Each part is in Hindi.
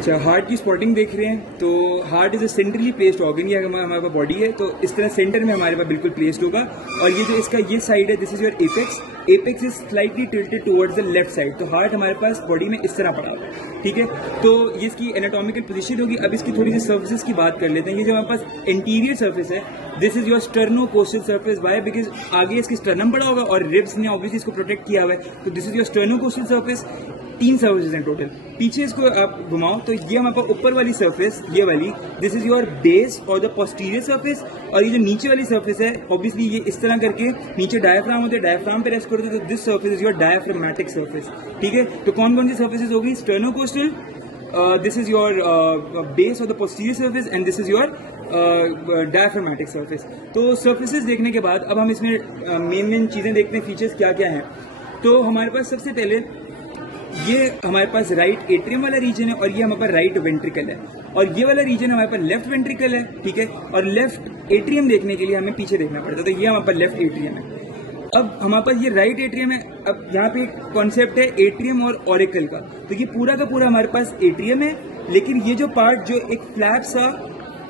अच्छा, हार्ट की स्पॉटिंग देख रहे हैं तो heart is a centrally placed organ, ये हमारे पास बॉडी है तो इस तरह सेंटर में हमारे पास बिल्कुल प्लेस्ड होगा। और ये जो इसका ये साइड है, this is your apex. Apex is slightly tilted towards the left side, तो हार्ट हमारे पास बॉडी में इस तरह पड़ा है, ठीक है। तो ये इसकी एनाटॉमिकल पोजीशन होगी। अब इसकी थोड़ी सी सर्फेसिस की बात कर लेते हैं। ये जो हमारे पास इंटीरियर सर्फेस है, this is your sternocostal surface. Why? Because आगे इसकी स्टर्नम पड़ा होगा और रिब्स ने ऑब्वियसली इसको प्रोटेक्ट किया हुआ है, तो this is your sternocostal surface. 3 surfaces हैं टोटल। पीछे इसको आप घुमाओ तो ये हमारे पास ऊपर वाली सर्फेस, ये वाली, दिस इज योर बेस और द पोस्टीरियर सर्फेस। और ये जो नीचे वाली सर्फेस है, ऑब्वियसली ये इस तरह करके नीचे डायफ्राम होते हैं, डायफ्राम पे रेस्ट करते हैं, तो this surface is your diaphragmatic surface, ठीक है। तो कौन कौन सी सर्फेसेस होगी? Sternocostal, this is your base और the posterior surface, and this is your diaphragmatic surface. तो सर्फेसेस देखने के बाद अब हम इसमें मेन चीजें देखते हैं, फीचर्स क्या क्या हैं। तो हमारे पास सबसे पहले ये हमारे पास राइट एट्रियम वाला रीजन है और ये हमारे पास राइट वेंट्रिकल है, और ये वाला रीजन हमारे पास लेफ्ट वेंट्रिकल है, ठीक है। और लेफ्ट एट्रियम देखने के लिए हमें पीछे देखना पड़ता है, तो ये हमारे पास लेफ्ट एट्रियम है। अब हमारे पास ये राइट एट्रियम है। अब यहाँ पे एक कॉन्सेप्ट है एट्रियम और ऑरिकल का, तो ये पूरा का पूरा हमारे पास एट्रियम है, लेकिन ये जो पार्ट जो एक फ्लैप सा,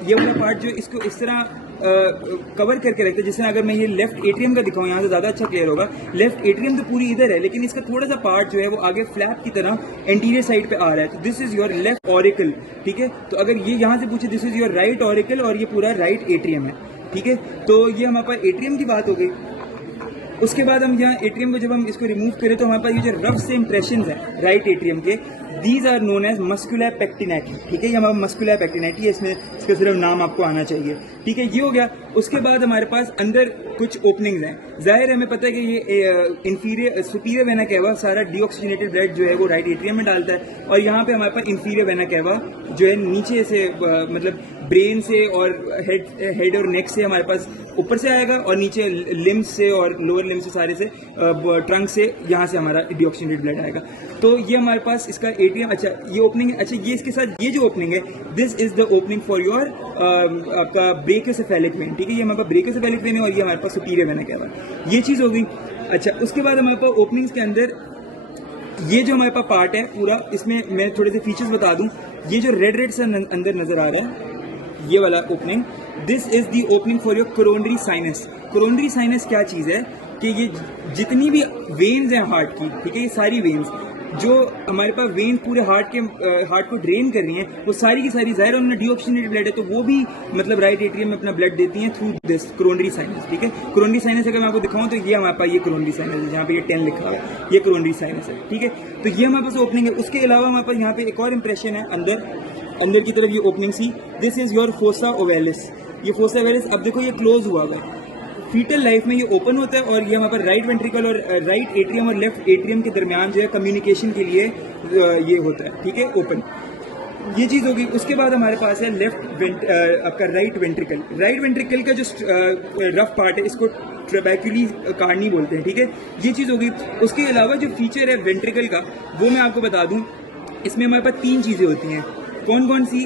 ये वाला पार्ट जो इसको इस तरह कवर करके रखते हैं, जिससे अगर मैं ये लेफ्ट एट्रियम का दिखाऊं यहाँ से ज्यादा अच्छा क्लियर होगा। लेफ्ट एट्रियम तो पूरी इधर है, लेकिन इसका थोड़ा सा पार्ट जो है वो आगे फ्लैप की तरह एंटीरियर साइड पे आ रहा है, तो this is your left auricle, ठीक है। तो अगर ये यहाँ से पूछे, this is your right auricle और ये पूरा राइट एट्रियम है, ठीक है। तो ये हमारे पास एट्रियम की बात हो गई। उसके बाद हम यहाँ एट्रियम को जब हम इसको रिमूव करें तो हमारे पास ये जो रफ से इंप्रेशन है राइट एट्रियम के, these are known as muscular pectinati, ठीक है। ये हमारा मस्कुलर पेक्टिनेटी है, इसमें इसका सिर्फ नाम आपको आना चाहिए, ठीक है। ये हो गया। उसके बाद हमारे पास अंदर कुछ ओपनिंग्स हैं। जाहिर है, हमें पता है कि ये इंफीरियर सुपीरियर वेना कैवा सारा डीऑक्सीजनेटेड ब्लड जो है वो राइट एट्रियम में डालता है, और यहाँ पे हमारे पास इंफीरियर वेना कैवा जो है नीचे से मतलब ब्रेन से और हेड और नेक से हमारे पास ऊपर से आएगा, और नीचे लिम्स से और लोअर लिम्स से सारे से ट्रंक से यहाँ से हमारा डीऑक्सीजनेटेड ब्लड आएगा। तो ये हमारे पास इसका एटीएम। अच्छा, ये ओपनिंग है। अच्छा, ये इसके साथ ये जो ओपनिंग है, this is the opening for your आपका ब्रेकियोसेफेलिक वेन, ठीक है। ये हमारे पास ब्रेकियोसेफेलिक वेन है और ये हमारे पास सुपीरियर वेन है, ये चीज हो गई। अच्छा, उसके बाद हमारे पास ओपनिंग्स के अंदर ये जो हमारे पास पार्ट है पूरा, इसमें मैं थोड़े से फीचर्स बता दूं। ये जो रेड से अंदर नजर आ रहा है, ये वाला opening, this is the opening for your coronary sinus. Coronary sinus क्या चीज है कि ये जितनी भी वेन्स हैं हार्ट की, ठीक है, ये सारी वेन्स जो हमारे पास वेन्स पूरे हार्ट को ड्रेन कर रही हैं, वो सारी की सारी, जाहिर उन्होंने डीऑक्सीजनेटेड ब्लड है तो वो भी मतलब राइट एट्रियम में अपना ब्लड देती हैं थ्रू दिस कोरोनरी साइनस, ठीक है। कोरोनरी साइनस अगर मैं आपको दिखाऊं तो ये हमारे पास ये कोरोनरी साइनस है, जहाँ पे ये 10 लिखा हुआ है, ये कोरोनरी साइनस है, ठीक है। तो ये हमारे पास ओपनिंग है। उसके अलावा हमारे पास यहाँ पे एक और इंप्रेशन है अंदर की तरफ, ये opening see, this is your fossa ovalis. ये फोसा ओवेलिस, अब देखो ये क्लोज हुआ हुआ है। फीटल लाइफ में ये ओपन होता है, और ये हमारे पास राइट वेंट्रिकल और राइट एट्रियम और लेफ्ट एट्रियम के दरमियान जो है कम्युनिकेशन के लिए ये होता है, ठीक है, ओपन। ये चीज होगी। उसके बाद हमारे पास है आपका राइट वेंट्रिकल। राइट वेंट्रिकल का जो रफ पार्ट है, इसको ट्रेबेक्युली कार्नी बोलते हैं, ठीक है। ये चीज होगी। उसके अलावा जो फीचर है वेंट्रिकल का, वो मैं आपको बता दूं। इसमें हमारे पास 3 चीजें होती हैं। कौन कौन सी?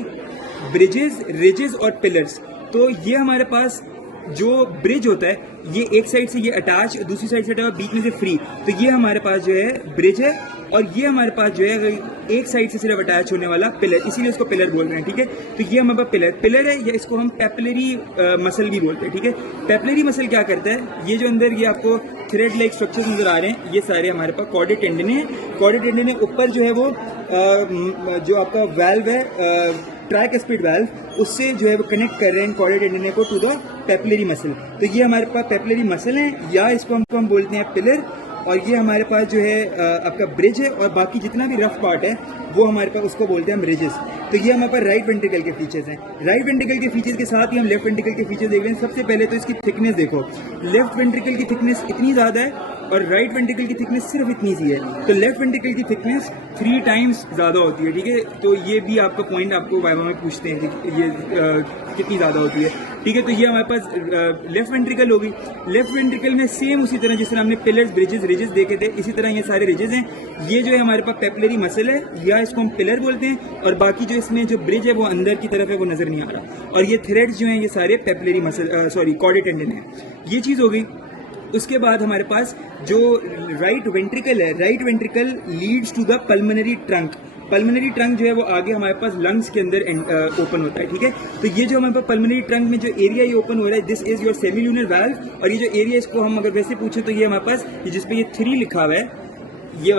ब्रिजेस, रिजेस और पिलर्स। तो ये हमारे पास जो ब्रिज होता है, ये एक साइड से ये अटैच, दूसरी साइड से अटैच, बीच में से फ्री, तो ये हमारे पास जो है ब्रिज है, और ये हमारे पास जो है एक साइड से सिर्फ अटैच होने वाला पिलर, इसीलिए इसको पिलर बोल रहे हैं, ठीक है। तो ये हमारे पास पिलर है, या इसको हम पेपिलरी मसल भी बोलते हैं, ठीक है। पेपिलरी मसल क्या करता है? ये जो अंदर ये आपको थ्रेड लाइक स्ट्रक्चर्स नजर आ रहे हैं, ये सारे हमारे पास कॉर्डेड टेंडन है। कॉर्डेड टेंडन है, ऊपर जो है वो जो आपका वाल्व है ट्राइकस्पिड वाल्व, उससे जो है वो कनेक्ट कर रहे हैं कॉर्डेड टेंडन को टू द पेपिलरी मसल। तो ये हमारे पास पेपिलरी मसल है, या इसको हम बोलते हैं पिलर, और ये हमारे पास जो है आपका ब्रिज है, और बाकी जितना भी रफ पार्ट है वो हमारे पास उसको बोलते हैं हम ब्रिजेस। तो ये हमारे पास राइट वेंट्रिकल के फीचर्स हैं। राइट वेंट्रिकल के फीचर्स के साथ ही हम लेफ्ट वेंट्रिकल के फीचर्स देख रहे हैं। सबसे पहले तो इसकी थिकनेस देखो, लेफ्ट वेंट्रिकल की थिकनेस इतनी ज्यादा है और राइट वेंट्रिकल की थिकनेस सिर्फ इतनी सी है। तो लेफ्ट वेंट्रिकल की थिकनेस 3 टाइम्स ज्यादा होती है, ठीक है। तो ये भी आपका पॉइंट आपको वाइवा में पूछते हैं कि ये कितनी ज्यादा होती है, ठीक है। तो ये हमारे पास लेफ्ट वेंट्रिकल होगी। लेफ्ट वेंट्रिकल में सेम उसी तरह जिस तरह हमने पिलर्स, ब्रिजेस, रिजेस देखे थे, इसी तरह ये सारे रिजेस हैं। ये जो है हमारे पास पेपिलरी मसल है, या इसको हम पिलर बोलते हैं, और बाकी जो इसमें जो ब्रिज है वो अंदर की तरफ है, वो नजर नहीं आ रहा। और ये थ्रेड्स जो हैं ये सारे पेपिलरी मसल कॉर्डेड टेंडन है। ये चीज हो गई। उसके बाद हमारे पास जो राइट वेंट्रिकल है, right ventricle leads to the pulmonary trunk. Pulmonary trunk जो है वो आगे हमारे पास लंग्स के अंदर ओपन होता है, ठीक है। तो ये जो हमारे पास पल्मोनरी ट्रंक में जो एरिया ये ओपन हो रहा है, दिस इज योर सेमील्यूनर वाल्व। और ये जो एरिया, इसको हम अगर वैसे पूछे तो ये हमारे पास जिसपे ये 3 लिखा हुआ है, ये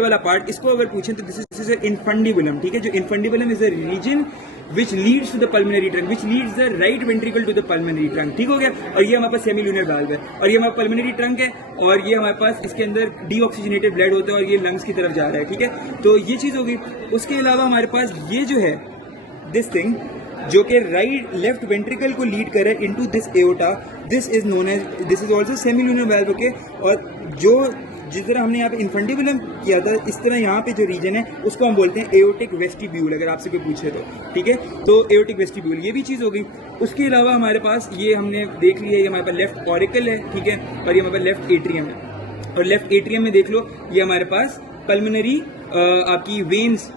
वाला पार्ट, इसको अगर पूछें तो दिस इज इनफंडिबुलम, ठीक है। जो infundibulum is a region which leads to the pulmonary trunk, which leads the right ventricle to the pulmonary trunk, ठीक हो गया। और ये हमारे पास सेमील्यूनर वाल्व है, और ये हमारा पल्मोनरी ट्रंक है, और ये हमारे पास इसके अंदर डीऑक्सीजनेटेड ब्लड होता है और ये लंग्स की तरफ जा रहा है, ठीक है। तो ये चीज हो गई। उसके अलावा हमारे पास ये जो है दिस थिंग जो कि राइट लेफ्ट वेंट्रिकल को लीड कर रहा है into this aorta, this is known as, this is also semilunar valve, okay. और जो जिस तरह हमने यहाँ पे इनफंडिबुलम किया था, इस तरह यहाँ पे जो रीजन है उसको हम बोलते हैं एओर्टिक वेस्टिब्यूल, अगर आपसे कोई पूछे तो, ठीक है। तो एओर्टिक वेस्टिब्यूल ये भी चीज़ हो गई। उसके अलावा हमारे पास ये हमने देख लिया, ये हमारे पास लेफ्ट ऑरिकल है, ठीक है, और ये हमारे पास लेफ्ट एट्रियम है। और लेफ्ट एट्रियम में देख लो, ये हमारे पास पल्मोनरी आपकी वेन्स